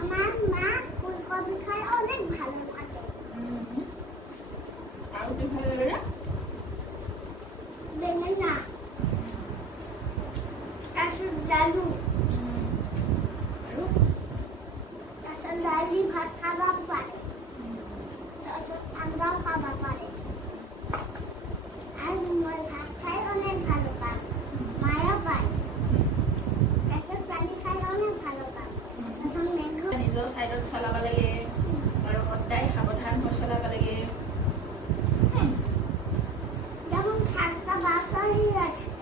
আমার মা ফুলকপি খায় অনেক ভালো লাগে। আর কি ভালো লাগে না? বেগুনা তারপর ডালু তারপর ডালি ভাত খাওয়া পারে, তারপর আমরাও খাওয়া পারে। আর মই ভাত খাই অনেক ভালো পায়, মায়া পায়। তারপর পানি খাই অনেক ভালো পায়। তারপর মেঘো নিজৰ চাইডত চলাব লাগে আৰু সদায় সাৱধান হৈ চলাব লাগে। যেমন সাতটা বাচ্চা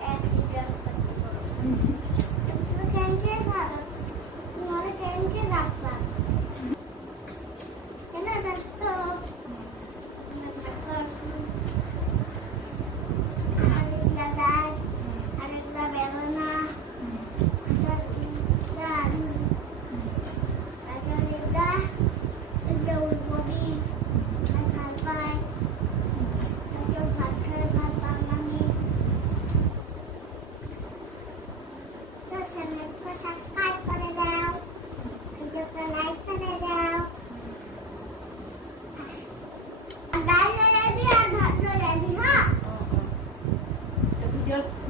অ্যাক্সিডেন্ট করতে পারো, তো ক্যান্কে যাবে, তোমার ক্যান্কে রাখবা কেন? তো আরেকটা ডাল, আরেকটা বেগুনা, উলকপি ভাল পায়। ভাত খাই ভাত বাঙালি তো চ্যানেলটা সাবস্ক্রাইব করে দাও, ভিডিওটা লাইক করে দাও। ডাল রেডি আর ভাত রেডি। হ্যাঁ,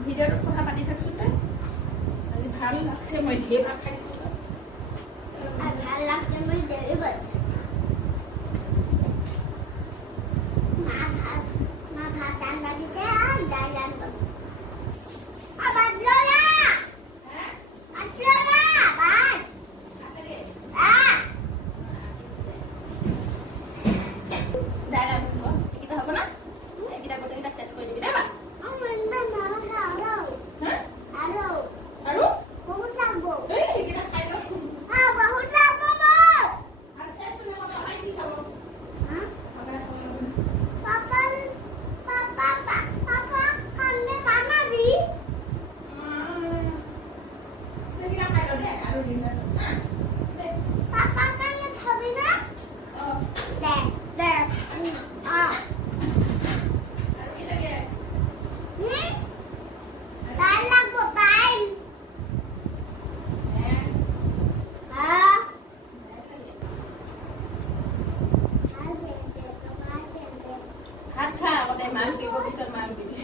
ভিডিঅ'টোত কথা পাতি থাকছোন তই। আজি ভাল লাগছে, মই ঢেৰ ভাত খাইছোঁ। আর ভাল লাগছে মই দেরি বল। মা ভাত রান্না দিতে আর ডাল রান্না। আবার লোলা আসলো না ভাত। ডাইল আনিব এইকেইটা হ'ব না? এইকেইটা গোটেইকেইটা চেছ কৰি দিবি দেই বা। আৰু বহুত লাগবো। এইকেইটা খাই যাওঁ। বহুত লাগবো মোৰ। চেছ হৈ যাব, পাপাই কি খাব? পাপাই খাব। পাপা কান্নে বানাবি। এইকেইটা খাই লওঁ দেই, আৰু দিম পাছত, হা? দে। পাপা কান্নে খাবি না? দে দে। আৰু কি লাগে? ডাল লাগবো, ডাল। হ্যাঁ, হ্যাঁ, ডাইল খালি। আর বেঁধে তোমার বেঁধে। ভাত খা আগতে, মাক দিব পিছত মাক দিবি।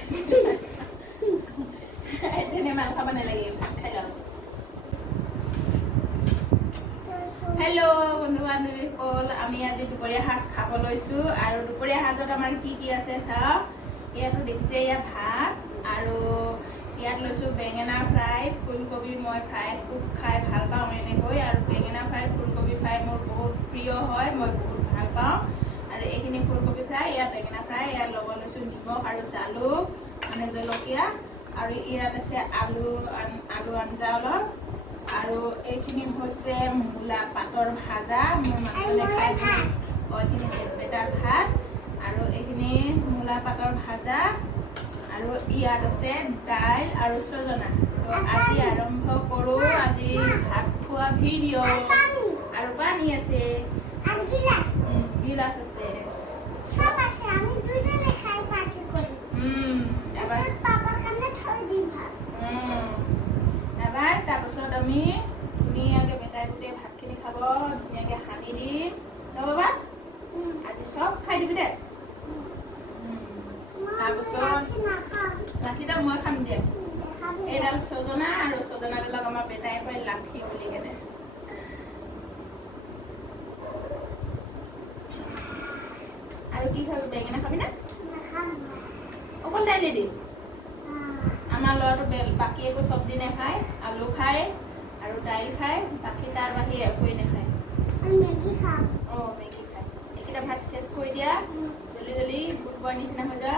এনে মাল খাব নালাগে, ভাত খাই লওঁ। হেল্ল' বন্ধু বান্ধৱীসকল, আমি আজি দুপৰীয়া সাজ খাব লৈছোঁ। আৰু দুপৰীয়া সাজত আমাৰ কি কি আছে চাওক। ইয়াতো দেখিছে, ইয়াত ভাত আৰু ইয়াত লৈছোঁ বেঙেনা ফ্ৰাই, ফুলকবি। মই ফ্ৰাই খুব খাই ভাল পাওঁ এনেকৈ, আৰু বেঙেনা ফ্ৰাই ফুলকবি ফ্ৰাই মোৰ বহুত প্ৰিয় হয়, মই বহুত ভাল পাওঁ। আৰু এইখিনি ফুলকবি ফ্ৰাই, ইয়াত বেঙেনা ফ্ৰাই, ইয়াত লগত লৈছোঁ নিমখ আৰু জালুক মানে জলকীয়া। আৰু ইয়াত আছে আলু আঞ্জা অলপ। আৰু এইখিনি হৈছে মূলা পাতৰ ভাজা, মোৰ মানুহে খাই ভাল। এইখিনি পেটাৰ ভাত, আৰু এইখিনি মূলা পাতৰ ভাজা, আৰু ইয়াত আছে দাইল আৰু ছজনা। তো আজি আৰম্ভ কৰোঁ আজি ভাত খোৱা ভিডিঅ'। আৰু পানী আছে, আর গিলাস গিলাচ আছে। সব আছে, আমি দুজনে খাই পার্টি করি। এবাৰ পাপাৰ কাছে থই দিই ভাত। এবাৰ তাৰপিছত আমি ধুনীয়াকৈ বেটাই গোটেই ভাতখিনি খাব, ধুনীয়াকৈ সানি দিম ন বাবা। আজি চব খাই দিবি দে। তাৰপিছত লাঠিডাল মই খাম দে। এইডাল ছজনা, আৰু ছজনাডালক আমাৰ বেটাই কয় লাঠি বুলি কেনে। আৰু কি খাবি? বেঙেনা খাবি না? অকল দাইল দি। আমাৰ ল'ৰাটো বাকী একো চব্জি নাখায়, আলু খায় আৰু দাইল খায়, বাকী তাৰ বাহিৰে একোৱেই নাখায়। মেগি খাম। মেগী খায়। এইকেইটা ভাত চেছ কৰি দিয়া, জলদি জলদি বুট বোৱাৰ নিচিনা হৈ যা।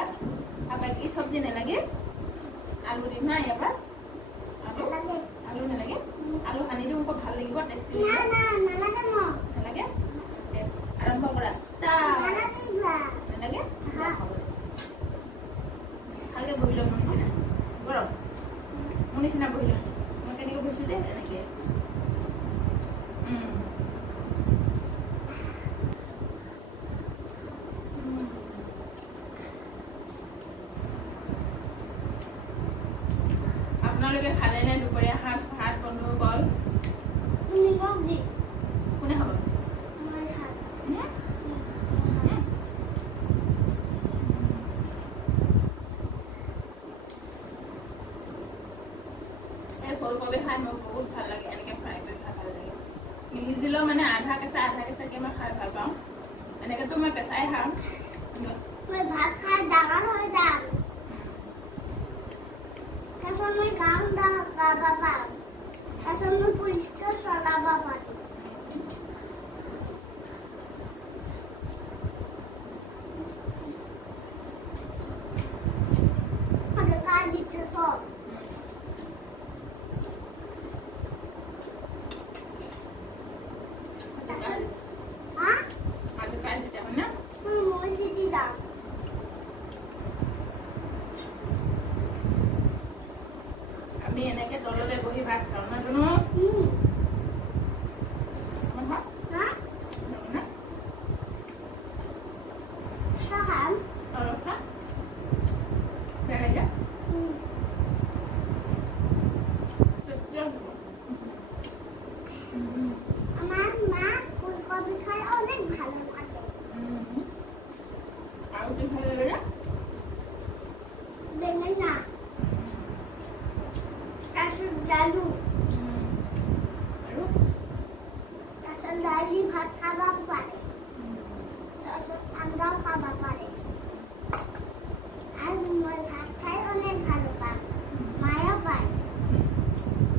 আৰু বাকী চব্জি নালাগে, আলু দিম হা ইয়াৰ পৰা। আলু নালাগে, আলু সানি দিওঁ, আকৌ ভাল লাগিব, টেষ্টি লাগিব। নালাগে? আৰম্ভ কৰা। নালাগে? ভালকৈ বহি লওঁ মোৰ নিচিনা। গৰম মোৰ নিচিনা বহি লওঁ। মই কেনেকৈ বহিছোঁ যে এনেকৈ। আপোনালোকে খালেনে দুপৰীয়া সাজ ভাত বন্ধুসকল? নিমখ দি কোনে খাব মই খাম হুম? এই ফুলকবি খাই মোৰ বহুত ভাল লাগে এনেকৈ ফ্ৰাই কৰি খাই ভাল লাগে নিসিজিলেও মানে আধা কেঁচাকৈ মই খাই ভাল পাওঁ এনেকৈতো মই কেঁচাই খাম মই ভাত খাই ডাঙৰ হৈ যাম তাৰপিছত মই গান গাব পাম তাৰপিছত মই পুলিচটো চলাব পাৰিম আৰু কাৰ দিতে চব হা আজি কাই তেতিয়া হয় না মই জিতি যাম আমি এনেকৈ তলতে বহি ভাত খাওঁ না জানো হা না খাম অলপ খা বেয়া লাগে আমার মা ফুলকপি খায় অনেক ভালো লাগে আৰু কি ভাল লাগে না বেঙেনা তাৰপিছত জালু আৰু তাৰপিছত দালি ভাত খাব পাৰে তাৰপিছত আঞ্জাও খাব পাৰে আৰু মই ভাত খাই অনেক ভালো পাম মায়েও পায়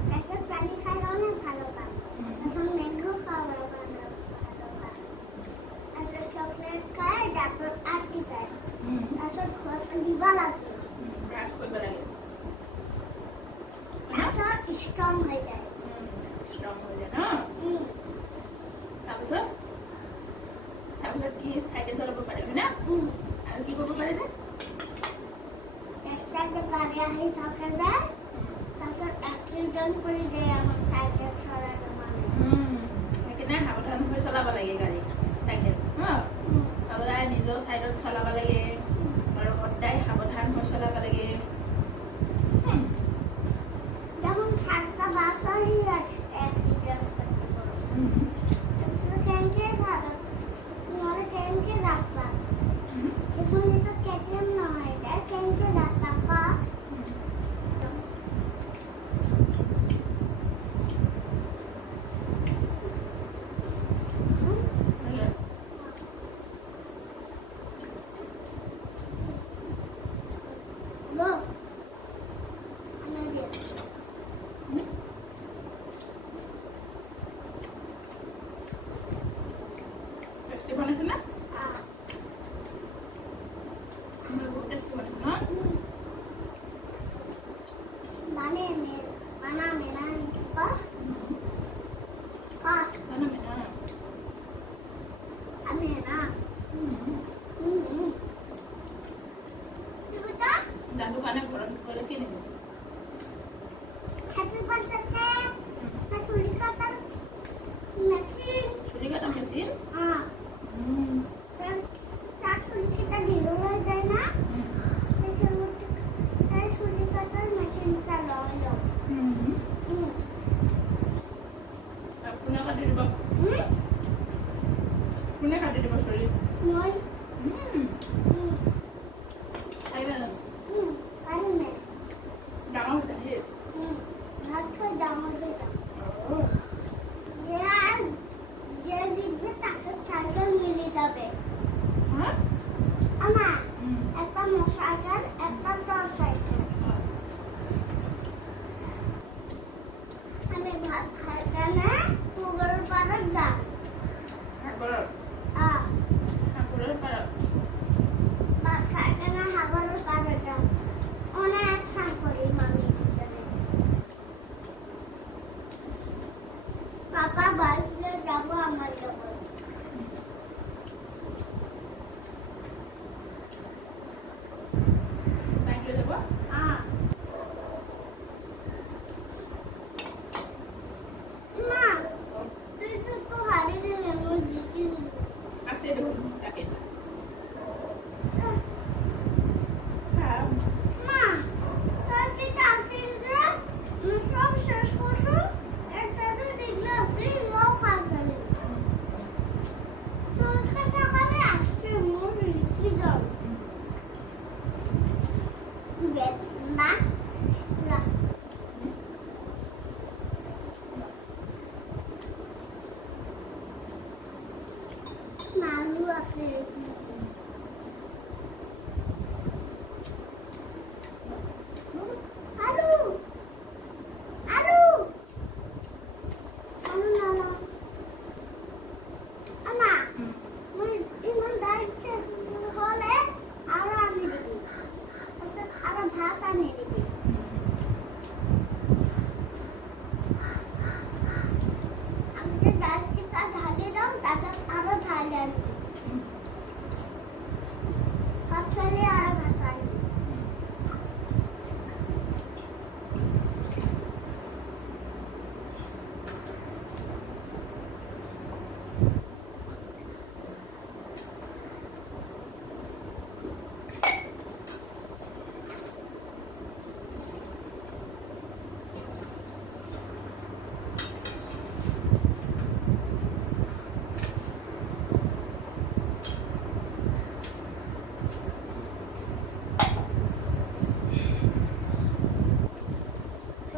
তাৰপিছত পানী খাই অনেক ভালো পাম তাৰপিছত মেংগো খাব ভালো পাম তাৰপিছত চকলেট খাই দাঁতত আটকি যায় তাৰপিছত ঘৰত দিব লাগে ব্ৰাছ কৰিব লাগে তাৰপিছত ষ্ট্ৰং হৈ যায় ষ্ট্ৰং হৈ যায় ন তাৰপিছত কি চাইকেল চলাব পাৰে হয় না আৰু কি কৰিব পাৰে যে একটা যে গাড়ি আহি থাকে যায় তাৰপিছত এক্সিডেণ্ট কৰি দিয়ে আমাক চাইকেল চলালে মানে সেইকাৰণে সাৱধান হৈ চলাব লাগে গাড়ী চাইকেল সদায় নিজৰ চাইডত চলাব লাগে আৰু সদায় সাৱধান হৈ চলাব লাগে যখন সাতটা বাস আহি অ্যাক্সিডেন্ট করতে পারো কেনকে যাবে তোমার কেনকে রাখবা এখন তো কেটেম না হয় যায় কেনকে রাখবা কা Look. টেষ্টি বনাইছে না বহুত টেষ্টি বনাইছে ন Mana mena ka? জানো মেনা Kami na. Diba? যাদু কাৰণে ঘৰত গ'লে কি নিব Happy birthday. Katuli ka ta. Machine. চুলি কাটা মেচিন তার চুলি কেটে ঢিলো হয়ে যায় না তাই চুলি কাটার মেশিনটা লয় কোনে কাটি দিব কোনে কাটি দিব চুলি মই খাইবা জানো পারি না ডাঙৰ হৈছে নেকি ভাত খাই ডাঙর হয়ে যাও যে জিতবে তাকে সাইকেল মিলে যাবে হ্যাঁ আমার একটা মোটরসাইকেল একটা টর্চ সাইকেল আমি ভাত খাই কেনে পুকুরের পাড়ে যাই সাগৰৰ আহ সাগৰৰ পাৰত ভাত খাই কেনে সাগরের পাড়ে যাই অনেক চান করি মামি পাপা বাড়িতে যাবো আমার যাবো বাইক লৈ যাব মা তুই তো হারিয়ে দিলে মই জিতি আছে দেখোন তাকে খাম মা তোর কি চাষির যে সব শেষ করছো একটা তো দেখলে আছে ও খাবে আছে আলু আলু আলু না আনা মই ইমান দাইছে হলে আর আনি দিবি আর ভাত আনি দিবি আমি যে দাইটা ঢালি দাও তাতে আরো ঢালি আনি ভাত খাইলে আর ভাত আনি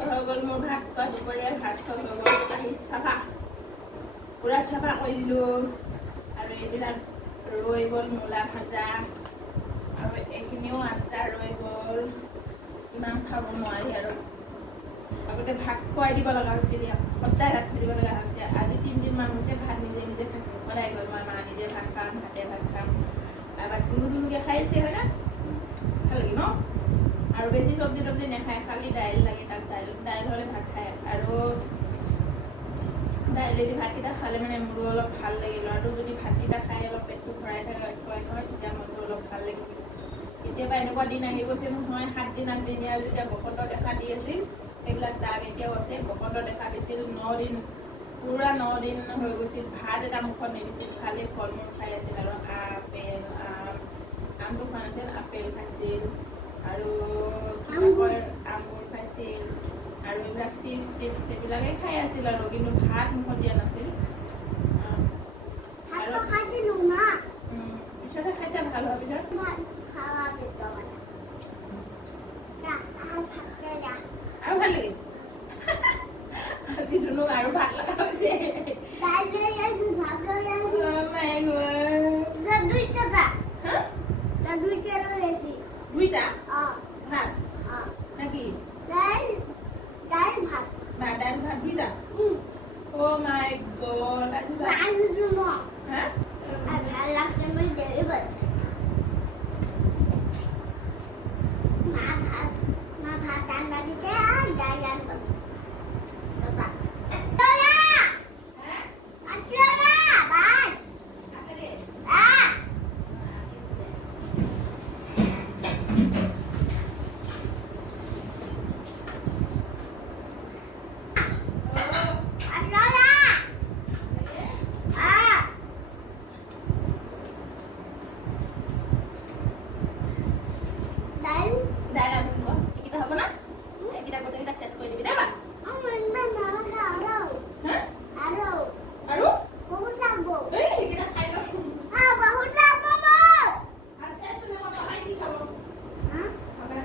হৈ গ'ল মোৰ ভাত খোৱা দুপৰীয়াৰ ভাত খোৱা হৈ গ'ল কাঢ়ি চাফা পূৰা চাফা কৰি দিলোঁ আৰু এইবিলাক ৰৈ গ'ল মূলা ভাজা আৰু এইখিনিও আঞ্জা ৰৈ গ'ল ইমান খাব নোৱাৰি আৰু আগতে ভাত খুৱাই দিব লগা হৈছিল সদায় ভাত খুৱাই দিব লগা হৈছে আজি 3 দিনমান হৈছে ভাত নিজে নিজে খাইছে সদায় গ'ল মই মা নিজে ভাত খাম ভাতে ভাত খাম এবাৰ দুনুকে খাইছে হয় না ভাল লাগে ন আৰু বেছি চব্জি টব্জি নাখায় খালি দাইল লাগে তাক দাইল হ'লে ভাত খায় আৰু দাইলেদি ভাতকেইটা খালে মানে মোৰো অলপ ভাল লাগে ল'ৰাটো যদি ভাতকেইটা খাই অলপ পেটটো ভৰাই থাকে খোৱাই নহয় তেতিয়া মোৰতো অলপ ভাল লাগিব কেতিয়াবা এনেকুৱা দিন আহি গৈছে নহয় 7 দিন 8 দিনীয়া যেতিয়া বসন্ত দেখা দি আছিল এইবিলাক দাগ এতিয়াও আছে বসন্ত দেখা দিছিল 9 দিন পুৰা 9 দিন হৈ গৈছিল ভাত এটা মুখত নিদিছিল খালি ফল মূল খাই আছিল আৰু আপেল আমটো খোৱা নাছিল আপেল খাইছিল আৰু আঙুৰ খাইছিল আৰু এইবিলাক চিপছ টিপছ সেইবিলাকে খাই আছিল আৰু কিন্তু ভাত মুখত দিয়া নাছিল ভাতটো খাইছিলো না পিছতে খাইছে ভাল হোৱাৰ পিছত ভাত খাওয়া দিত মানে যা আৰ ভাত খাই যা আৰু ভাল লাগে আজি ধুনু আৰু ভাত লগা হৈছে দাইল লৈ আইবি ভাত লৈ আইবি মাই গড দুইটা দা হা দুইটা লৈ আইবি দুইটা অ ভাত অ নাকি দাইল ভাত দাইল ভাত দুইটা ও মাই গড আজি ভাত দাইল ন হা আর ভাল লাগছে মই দেবে বল মা ভাত রান্না দিতে আর ডাল রান্না বাবা তোরা হ্যাঁ আসলা বাস আপেলে আ আসলা আ ডাল দাইল আনিব এইকেইটা হ'ব না এইকেইটা গোটেইকেইটা চেছ কৰি দিবি দেই বা আমাৰ ইমান নালাগে হা আৰো আৰু বহুত লাগবো এই এইকেইটা চাই লওঁ বহুত লাগবো মোৰ আৰু চেছ হ'লে মই পঢ়াই দি খাব হা আপোনাৰ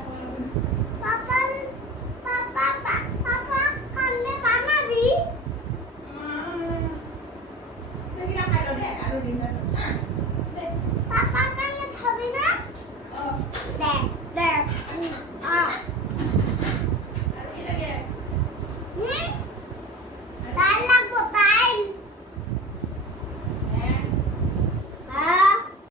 খাব পাপা কান্নে বানাবি এইকেইটা খাই লওঁ দেই আৰু দিম তাৰপিছত হা